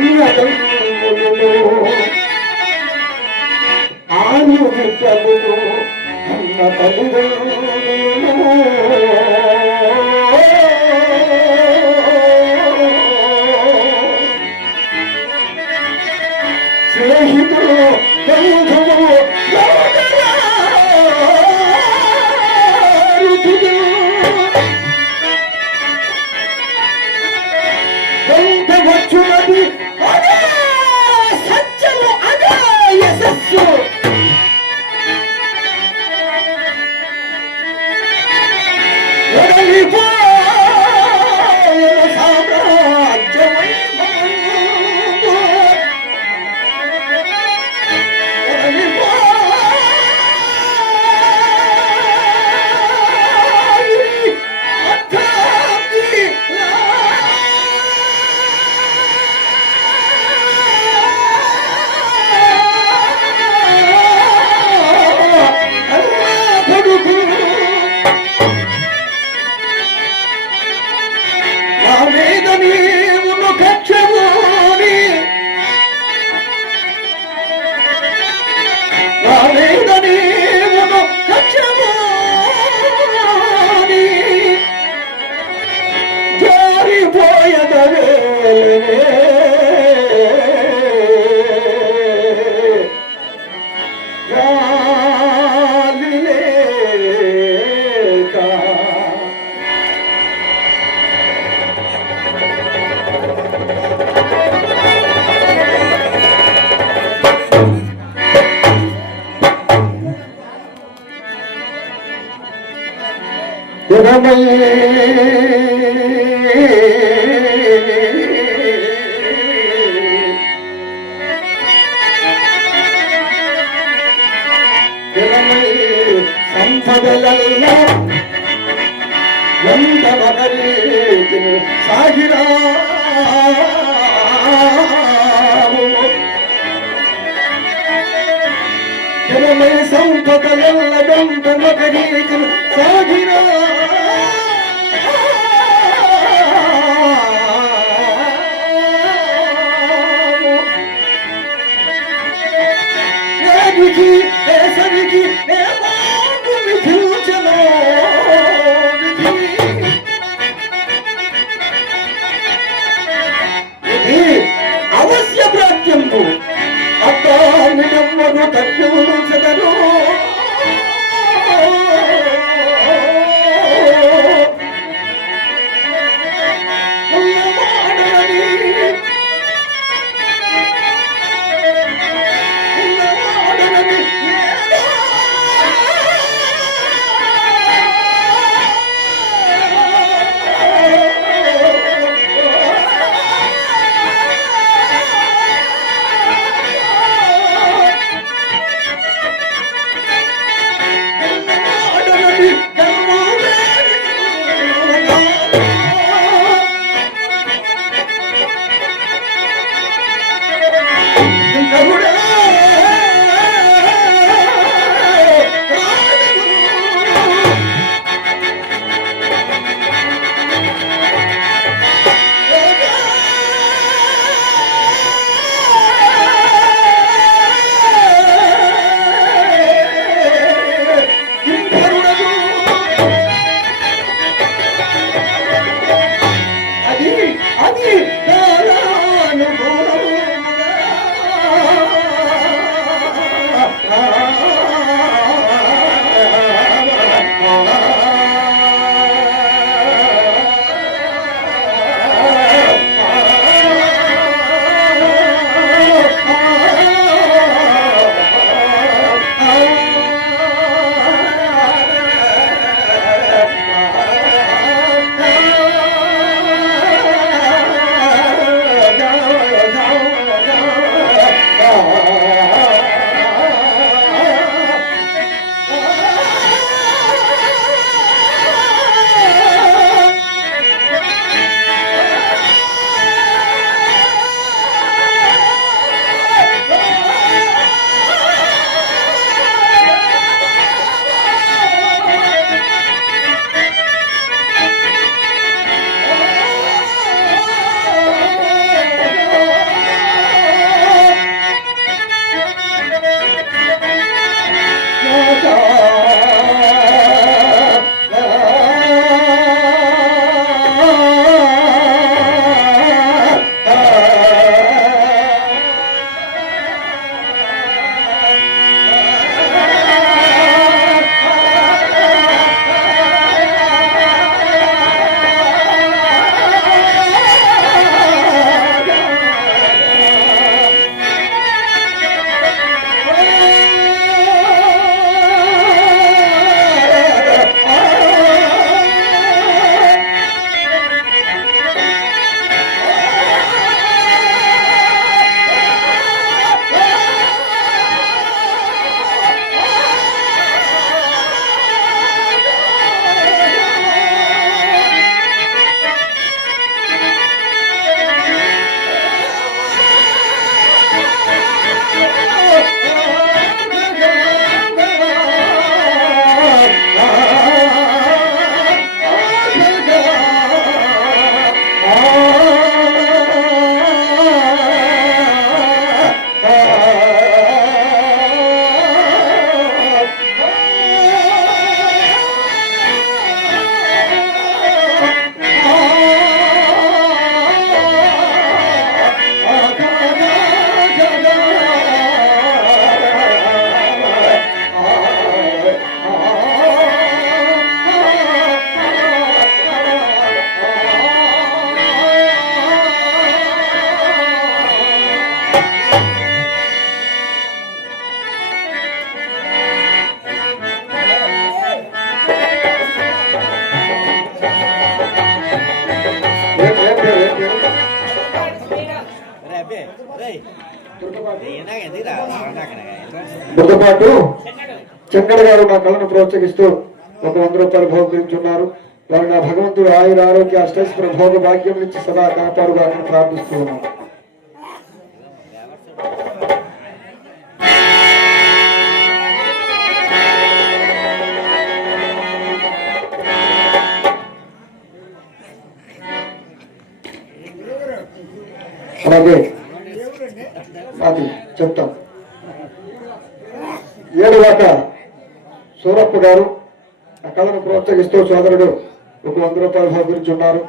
అన్నదమ్ములను ఆను బిడ్డలను అన్న తల్లిదండ్రులను స్నేహితులు బంధువులు వచ్చున్నది అదే సత్యము, అదే యశస్సు. సంపదలల్ల ఎంత మగరీతి సాగిరాము జనమై సంపదలల్ల ఎంత మగరీతి సాగిరా సరికి అవశ్య ప్రాప్త్యము అత్తామిడమ్మను తప్పించదను బుద్ధపాటు చెంగడ గారు నా కళను ప్రోత్సహిస్తూ ఒక 100 రూపాయలు బహుకరించున్నారు. వారు నా భగవంతుడు ఆయుర ఆరోగ్య అష్టైశ్వర భోగ భాగ్యం నుంచి సదా కాపాడుగా ప్రార్థిస్తూ ఉన్నాను. అలాగే అది చెప్తాం. 7 సూరప్ప గారు ఆ కళను ప్రోత్సహిస్తూ సోదరుడు ఒక 100 రూపాయలు బహుకరించున్నారు.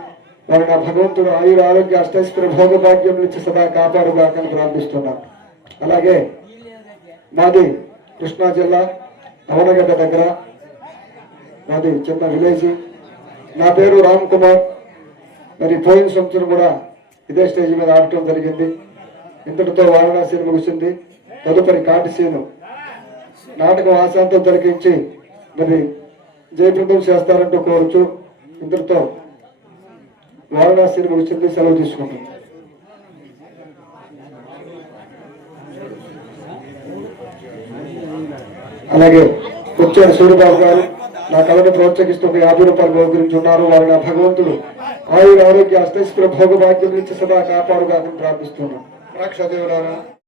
వారు నా భగవంతుడు ఆయుర ఆరోగ్య అష్టైశ్వర భోగ భాగ్యం నుంచి సదా కాపాడుగాకని ప్రార్థిస్తున్నాను. అలాగే మాది కృష్ణా జిల్లా అవనగడ్డ దగ్గర మాది చిన్న విలేజ్. నా పేరు రామ్ కుమార్. మరి పోయిన సంవత్సరం కూడా ఇదే స్టేజ్ మీద ఆడటం జరిగింది. ఇంతటితో వారణాసి ముగిసింది. తదుపరి కాటిసీను నాటకం ఆశాంతం జరిగించి మరి జయప్రదం చేస్తారంటూ కోరుచు ఇంతటితో వారణాసి ముగిసింది. సెలవు తీసుకుంటాం. అలాగే వచ్చారు సూర్యబాబు గారు నా కళను ప్రోత్సహిస్తూ ఒక 50 రూపాయలు బహుకరించున్నారు. వారు నా భగవంతుడు ఆయుర ఆరోగ్య అష్టైశ్వర భోగ భాగ్యం నుంచి సదా కాపాడుగా ప్రార్థిస్తున్నాను. రాక్షదేవులారా